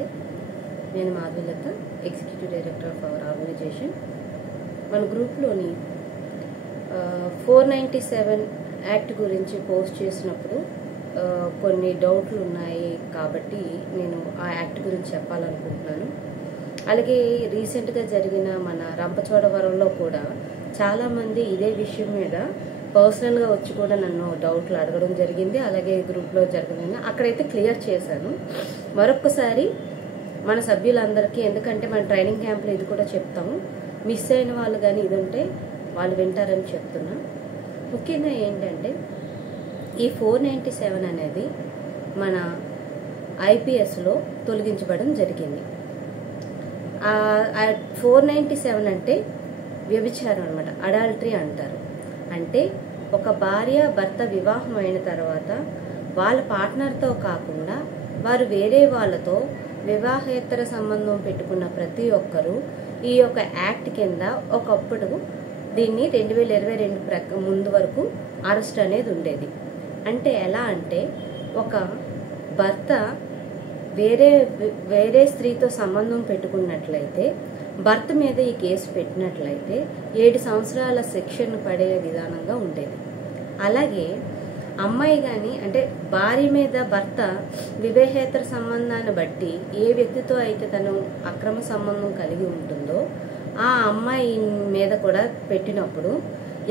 నమస్తే. నేను Madhulatha, executive director of our organisation. మన గ్రూప్లోని 497 యాక్ట్ గురించి పోస్ట్ చేసినప్పుడు కొన్ని డౌట్లు ఉన్నాయి కాబట్టి నేను ఆ యాక్ట్ గురించి చెప్పాలనుకుంటున్నాను. అలాగే రీసెంట్గా జరిగిన మన రంపచోడవరంలో కూడా చాలామంది ఇదే విషయం మీద పర్సనల్గా వచ్చి కూడా నన్ను డౌట్లు అడగడం జరిగింది. అలాగే గ్రూప్లో జరిగిన అక్కడైతే క్లియర్ చేశాను. మరొక్కసారి మన సభ్యులందరికీ, ఎందుకంటే మన ట్రైనింగ్ క్యాంప్లో ఇది కూడా చెప్తాము, మిస్ అయిన వాళ్ళు కానీ ఇది ఉంటే వాళ్ళు వింటారని చెప్తున్నా. ముఖ్యంగా ఏంటంటే ఈ 497 అనేది మన ఐపీఎస్లో తొలగించబడడం జరిగింది. 497 అంటే వ్యభిచారం అనమాట, అడాల్టరీ అంటారు. అంటే ఒక భార్య భర్త వివాహం అయిన తర్వాత వాళ్ళ పార్ట్నర్తో కాకుండా వారు వేరే వాళ్ళతో వివాహేతర సంబంధం పెట్టుకున్న ప్రతి ఒక్కరూ ఈ యొక్క యాక్ట్ కింద ఒకప్పుడు దీన్ని 2022 ముందు వరకు అరెస్ట్ అనేది ఉండేది. అంటే ఎలా అంటే ఒక భర్త వేరే స్త్రీతో సంబంధం పెట్టుకున్నట్లయితే భర్త మీద ఈ కేసు పెట్టినట్లయితే 7 సంవత్సరాల శిక్షను పడే విధానంగా ఉండేది. అలాగే అమ్మాయి కానీ, అంటే భార్య మీద భర్త వివాహేతర సంబంధాన్ని బట్టి ఏ వ్యక్తితో అయితే తను అక్రమ సంబంధం కలిగి ఉంటుందో ఆ అమ్మాయి మీద కూడా పెట్టినప్పుడు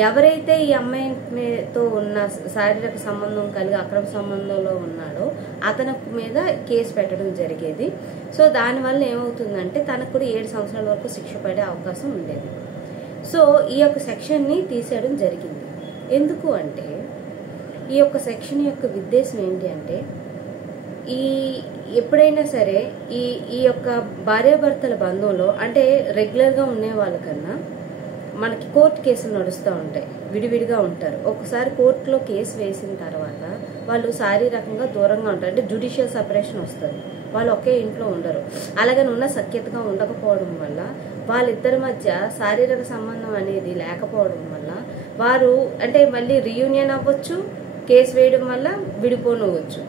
ఎవరైతే ఈ అమ్మాయితో ఉన్న శారీరక సంబంధం కలిగి అక్రమ సంబంధంలో ఉన్నాడో అతని మీద కేసు పెట్టడం జరిగేది. సో దానివల్ల ఏమవుతుందంటే తనకు కూడా 7 సంవత్సరాల వరకు శిక్ష పడే అవకాశం ఉండేది. సో ఈ యొక్క సెక్షన్ని తీసేయడం జరిగింది. ఎందుకు అంటే ఈ యొక్క సెక్షన్ యొక్క ఉద్దేశం ఏంటి అంటే ఎప్పుడైనా సరే ఈ యొక్క భార్యాభర్తల బంధంలో, అంటే రెగ్యులర్గా ఉండే వాళ్ళకన్నా మనకి కోర్టు కేసులు నడుస్తూ ఉంటాయి, విడివిడిగా ఉంటారు. ఒకసారి కోర్టులో కేసు వేసిన తర్వాత వాళ్ళు శారీరకంగా దూరంగా ఉంటారు, అంటే జ్యుడిషియల్ సపరేషన్ వస్తుంది. వాళ్ళు ఒకే ఇంట్లో ఉండరు. అలాగని ఉన్న సఖ్యతగా ఉండకపోవడం వల్ల వాళ్ళిద్దరి మధ్య శారీరక సంబంధం అనేది లేకపోవడం వల్ల వారు అంటే మళ్ళీ రీయూనియన్ అవ్వచ్చు, కేసు వేయడం వల్ల విడిపోనవచ్చు.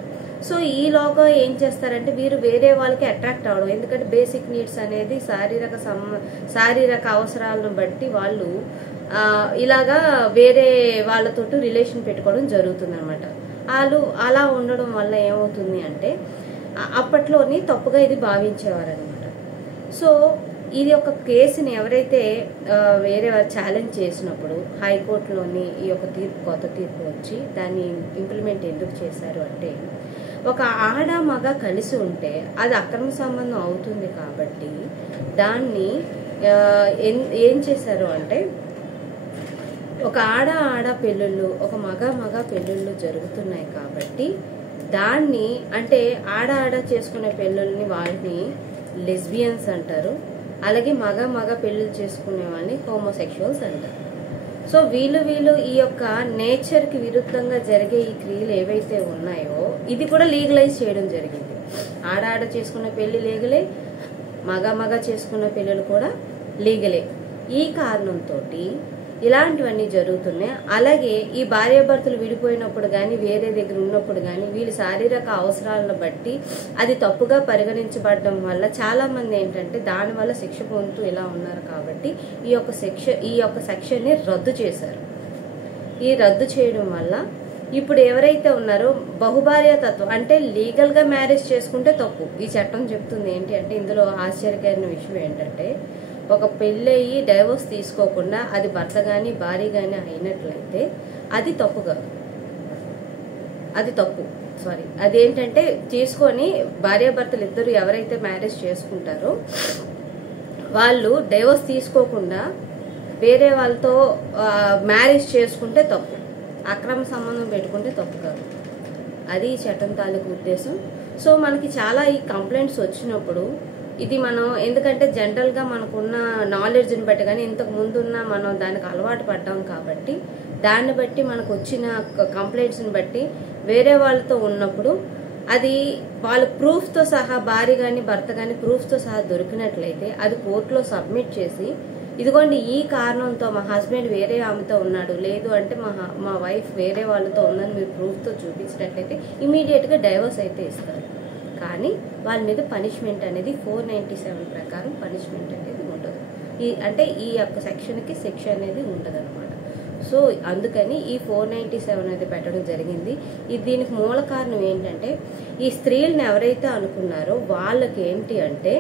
సో ఈలోగా ఏం చేస్తారంటే వీరు వేరే వాళ్ళకి అట్రాక్ట్ అవ్వడం, ఎందుకంటే బేసిక్ నీడ్స్ అనేది శారీరక అవసరాలను బట్టి వాళ్ళు ఇలాగా వేరే వాళ్ళతోటి రిలేషన్ పెట్టుకోవడం జరుగుతుంది అనమాట. వాళ్ళు అలా ఉండడం వల్ల ఏమవుతుంది అంటే అప్పట్లోని తప్పుగా ఇది భావించేవారు అనమాట. సో ఇది ఒక కేసుని ఎవరైతే వేరే వారు ఛాలెంజ్ చేసినప్పుడు హైకోర్టులోని ఈ యొక్క కొత్త తీర్పు వచ్చి దాన్ని ఇంప్లిమెంట్ ఎందుకు చేశారు అంటే ఒక ఆడ మగ కలిసి ఉంటే అది అక్రమ సంబంధం అవుతుంది కాబట్టి దాన్ని ఏం చేశారు అంటే ఒక ఆడ పెళ్ళిళ్ళు, ఒక మగ పెళ్ళిళ్ళు జరుగుతున్నాయి కాబట్టి దాన్ని, అంటే ఆడ చేసుకునే పెళ్ళిళ్ళని వాళ్ళని లెస్బియన్స్ అంటారు. అలాగే మగ పెళ్ళిళ్ళు చేసుకునే వాళ్ళని హోమోసెక్షువల్స్ అంటారు. సో వీళ్ళు ఈ యొక్క నేచర్ కి విరుద్ధంగా జరిగే ఈ క్రియలు ఏవైతే ఉన్నాయో ఇది కూడా లీగలైజ్ చేయడం జరిగింది. ఆడ చేసుకున్న పెళ్లి లీగలే, మగ చేసుకున్న పెళ్ళిళ్ళు కూడా లీగలే. ఈ కారణంతో ఇలాంటివన్నీ జరుగుతున్నాయి. అలాగే ఈ భార్యాభర్తలు విడిపోయినప్పుడు కానీ వేరే దగ్గర ఉన్నప్పుడు కానీ వీళ్ళ శారీరక అవసరాలను బట్టి అది తప్పుగా పరిగణించబడడం వల్ల చాలా మంది ఏంటంటే దానివల్ల శిక్ష పొందుతూ ఇలా ఉన్నారు. కాబట్టి ఈ యొక్క సెక్షన్ ని రద్దు చేశారు. ఈ రద్దు చేయడం వల్ల ఇప్పుడు ఎవరైతే ఉన్నారో బహుభార్యాతత్వం, అంటే లీగల్ గా మ్యారేజ్ చేసుకుంటే తప్పు. ఈ చట్టం చెప్తుంది ఏంటి అంటే ఇందులో ఆశ్చర్యకరమైన విషయం ఏంటంటే ఒక పెళ్ళయి డైవోర్స్ తీసుకోకుండా అది భర్త గాని భార్య గాని అయినట్లయితే అది తప్పు కాదు, అది తప్పు. అదేంటంటే తీసుకొని భార్యాభర్తలు ఇద్దరు ఎవరైతే మ్యారేజ్ చేసుకుంటారో వాళ్ళు డైవోర్స్ తీసుకోకుండా వేరే వాళ్ళతో మ్యారేజ్ చేసుకుంటే తప్పు, అక్రమ సంబంధం పెట్టుకుంటే తప్పు కాదు. అది ఈ చట్టం తాలూకు ఉద్దేశం. సో మనకి చాలా ఈ కంప్లైంట్స్ వచ్చినప్పుడు ఇది మనం, ఎందుకంటే జనరల్ గా మనకున్న నాలెడ్జ్ని బట్టి కానీ ఇంతకు ముందున్న మనం దానికి అలవాటు పడ్డాం కాబట్టి దాన్ని బట్టి మనకు వచ్చిన కంప్లైంట్స్ని బట్టి వేరే వాళ్ళతో ఉన్నప్పుడు అది వాళ్ళు ప్రూఫ్తో సహా, భార్య కానీ భర్త కానీ ప్రూఫ్తో సహా దొరికినట్లయితే అది కోర్టులో సబ్మిట్ చేసి ఇదిగోండి ఈ కారణంతో మా హస్బెండ్ వేరే ఆమెతో ఉన్నాడు, లేదు అంటే మా వైఫ్ వేరే వాళ్ళతో ఉందని మీరు ప్రూఫ్తో చూపించినట్లయితే ఇమీడియట్ గా డైవర్స్ అయితే ఇస్తారు. కానీ వాళ్ళ మీద పనిష్మెంట్ అనేది 497 ప్రకారం పనిష్మెంట్ అనేది ఉండదు. అంటే ఈ యొక్క సెక్షన్కి శిక్ష అనేది ఉండదు అనమాట. సో అందుకని ఈ 497 అనేది పెట్టడం జరిగింది. దీనికి మూల కారణం ఏంటంటే ఈ స్త్రీలను ఎవరైతే అనుకున్నారో వాళ్ళకి ఏంటి అంటే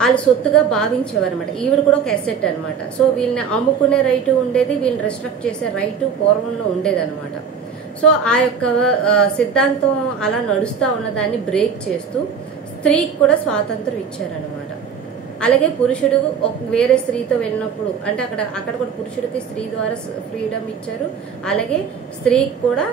వాళ్ళు సొత్తుగా భావించేవారు అనమాట. ఈవిడ కూడా ఒక అసెట్ అనమాట. సో వీళ్ళని అమ్ముకునే రైటు ఉండేది, వీళ్ళని రెస్ట్రిక్ట్ చేసే రైటు పూర్వంలో ఉండేది అనమాట. సో ఆ యొక్క సిద్ధాంతం అలా నడుస్తూ ఉన్నదాన్ని బ్రేక్ చేస్తూ స్త్రీకి కూడా స్వాతంత్రం ఇచ్చారనమాట. అలాగే పురుషుడు వేరే స్త్రీతో వెళ్ళినప్పుడు అంటే అక్కడ కూడా పురుషుడికి స్త్రీ ద్వారా ఫ్రీడమ్ ఇచ్చారు. అలాగే స్త్రీకి కూడా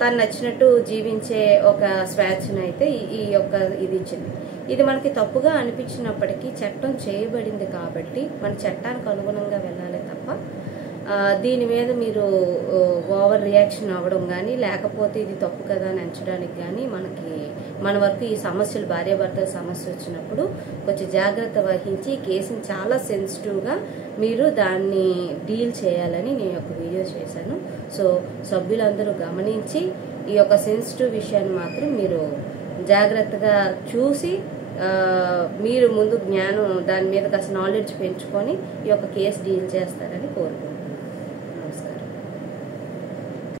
తను నచ్చినట్టు జీవించే ఒక స్వేచ్ఛను అయితే ఈ యొక్క ఇది ఇచ్చింది. ఇది మనకి తప్పుగా అనిపించినప్పటికీ చట్టం చేయబడింది కాబట్టి మన చట్టానికి అనుగుణంగా వెళ్ళాలి తప్ప దీని మీద మీరు ఓవర్ రియాక్షన్ అవ్వడం కానీ లేకపోతే ఇది తప్పు కదా అని ఎంచడానికి కానీ మన వరకు ఈ సమస్యలు భార్యాభర్తల సమస్య వచ్చినప్పుడు కొంచెం జాగ్రత్త వహించి కేసుని చాలా సెన్సిటివ్గా మీరు దాన్ని డీల్ చేయాలని నేను ఒక వీడియో చేశాను. సో సభ్యులందరూ గమనించి ఈ యొక్క సెన్సిటివ్ విషయాన్ని మాత్రం మీరు జాగ్రత్తగా చూసి మీరు ముందు జ్ఞానం దాని మీద కాస్త నాలెడ్జ్ పెంచుకొని ఈ యొక్క కేసు డీల్ చేస్తారని కోరుకుంటున్నాను.